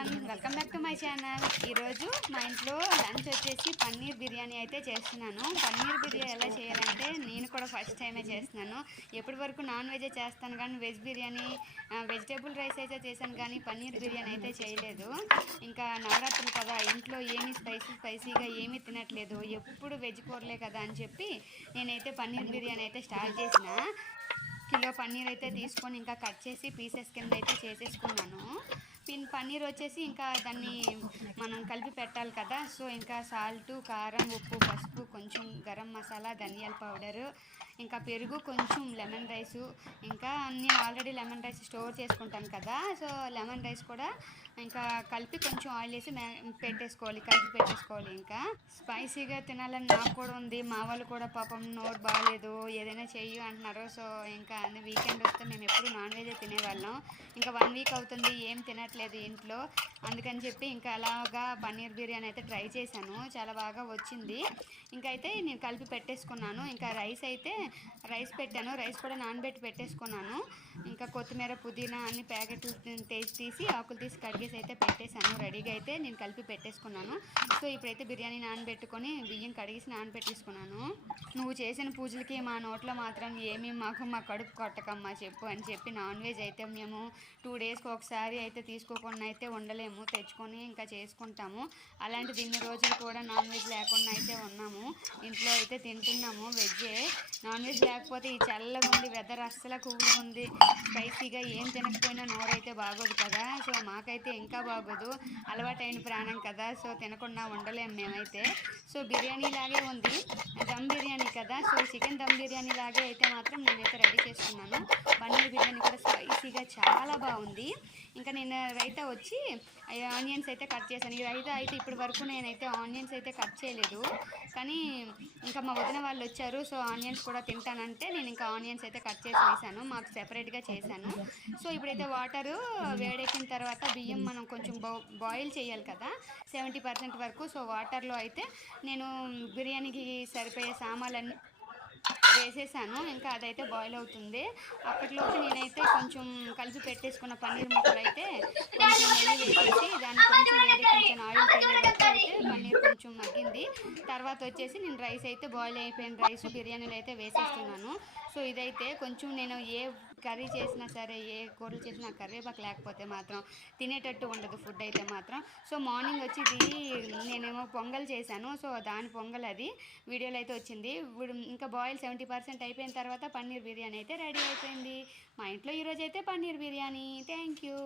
Everyone welcome back to my channel ఈరోజు మా ఇంట్లో లంచ్ వచ్చేసి పన్నీర్ బిర్యానీ అయితే చేస్తున్నాను. పన్నీర్ బిర్యానీ ఎలా చేయాలంటే నేను కూడా ఫస్ట్ టైమే చేస్తున్నాను. ఎప్పటి వరకు నాన్ వెజే చేస్తాను కానీ వెజ్ బిర్యానీ వెజిటేబుల్ రైస్ అయితే చేశాను కానీ పన్నీర్ బిర్యానీ అయితే చేయలేదు. ఇంకా నవరాత్రులు కదా ఇంట్లో ఏమీ స్పైసీ స్పైసీగా ఏమీ తినట్లేదు. ఎప్పుడు వెజ్ కూరలే కదా అని చెప్పి నేనైతే పన్నీర్ బిర్యానీ అయితే స్టార్ట్ చేసిన. కిలో పన్నీర్ అయితే తీసుకొని ఇంకా కట్ చేసి పీసెస్ కింద అయితే చేసేసుకున్నాను. పిన్ పన్నీర్ వచ్చేసి ఇంకా దాన్ని మనం కలిపి పెట్టాలి కదా సో ఇంకా సాల్ట్ కారం ఉప్పు పసుపు కొంచెం గరం మసాలా ధనియాల పౌడరు ఇంకా పెరుగు కొంచెం లెమన్ రైస్ ఇంకా నేను ఆల్రెడీ లెమన్ రైస్ స్టోర్ చేసుకుంటాను కదా. సో లెమన్ రైస్ కూడా ఇంకా కలిపి కొంచెం ఆయిల్ వేసి పెట్టేసుకోవాలి కలిపి పెట్టేసుకోవాలి ఇంకా. స్పైసీగా తినాలని నాకు కూడా ఉంది. మా వాళ్ళు కూడా పాపం నోరు బాగాలేదు ఏదైనా చెయ్యి అంటున్నారు. సో ఇంకా అన్ని వీకెండ్ వస్తే మేము నాన్ వెజ్ తినేవాళ్ళం. ఇంకా వన్ వీక్ అవుతుంది ఏం తినట్లేదు ఇంట్లో. అందుకని చెప్పి ఇంకా అలాగా పన్నీర్ బిర్యానీ అయితే ట్రై చేశాను. చాలా బాగా వచ్చింది. ఇంకా అయితే నేను కలిపి పెట్టేసుకున్నాను. ఇంకా రైస్ అయితే రైస్ పెట్టాను. రైస్ కూడా నానబెట్టి పెట్టేసుకున్నాను. ఇంకా కొత్తిమీర పుదీనా అన్ని ప్యాకెట్లు తీసి తీసి ఆకులు తీసి కడిగేసి అయితే పెట్టేశాను. రెడీగా అయితే నేను కలిపి పెట్టేసుకున్నాను. సో ఇప్పుడైతే బిర్యానీ నానబెట్టుకొని బియ్యం కడిగేసి నానబెట్టేసుకున్నాను. నువ్వు చేసిన పూజలకి మా నోట్లో మాత్రం ఏమీ మాకు మా కడుపు కొట్టకమ్మా చెప్పు అని చెప్పి నాన్ వెజ్ అయితే మేము టూ డేస్కి ఒకసారి అయితే తీసుకోకుండా అయితే ఉండలేము. తెచ్చుకొని ఇంకా చేసుకుంటాము. అలాంటిది ఇన్ని రోజులు కూడా నాన్ వెజ్ లేకుండా అయితే ఉన్నాము. ఇంట్లో అయితే తింటున్నాము వెజ్జే. నాన్ వెజ్ లేకపోతే ఈ చల్లగా ఉంది వెదర్ అస్సలు కూల్గా ఉంది స్పైసీగా ఏం తినకపోయినా నోరైతే బాగోదు కదా. సో మాకైతే ఇంకా బాగోదు. అలవాటైన ప్రాణం కదా. సో తినకుండా ఉండలేము మేమైతే. సో బిర్యానీ లాగే ఉంది. దమ్ బిర్యానీ కదా. సో చికెన్ దమ్ బిర్యానీ లాగే అయితే మాత్రం నేనైతే రెడీ చేసుకున్నాను. పన్నీర్ బిర్యానీ కూడా స్పైసీగా చాలా బాగుంది. ఇంకా నేను రైతా వచ్చి ఆనియన్స్ అయితే కట్ చేశాను. ఈ రైతా అయితే ఇప్పటి వరకు నేనైతే ఆనియన్స్ అయితే కట్ చేయలేదు. కానీ ఇంకా మా వదిన వాళ్ళు వచ్చారు సో ఆనియన్స్ కూడా తింటానంటే నేను ఇంకా ఆనియన్స్ అయితే కట్ చేసి వేసాను మాకు సెపరేట్గా చేశాను. సో ఇప్పుడైతే వాటరు వేడెక్కిన తర్వాత బియ్యం మనం కొంచెం బాయిల్ చేయాలి కదా సెవెంటీ పర్సెంట్ వరకు. సో వాటర్లో అయితే నేను బిర్యానీకి సరిపోయే సామాన్లన్నీ వేసేసాను. ఇంకా అదైతే బాయిల్ అవుతుంది. అప్పట్లోపు నేనైతే కొంచెం కలిపి పెట్టేసుకున్న పన్నీర్ ముక్కలు అయితే కొంచెం నెయ్యి వేసేసి దాన్ని కొంచెం కొంచెం ఆయిల్ పన్నీర్ కొంచెం మగ్గింది. తర్వాత వచ్చేసి నేను రైస్ అయితే బాయిల్ అయిపోయిన రైస్ బిర్యానీలు అయితే వేసేస్తున్నాను. సో ఇదైతే కొంచెం నేను ఏ కర్రీ చేసినా సరే ఏ కూరలు చేసినా కరివేపాకు లేకపోతే మాత్రం తినేటట్టు ఉండదు ఫుడ్ అయితే మాత్రం. సో మార్నింగ్ వచ్చి ఇది నేనేమో పొంగల్ చేశాను. సో దాని పొంగల్ అది వీడియోలో అయితే వచ్చింది. ఇంకా బాయిల్ సెవెంటీ పర్సెంట్ అయిపోయిన తర్వాత పన్నీర్ బిర్యానీ అయితే రెడీ అయిపోయింది. మా ఇంట్లో ఈరోజు అయితే పన్నీర్ బిర్యానీ. Thank you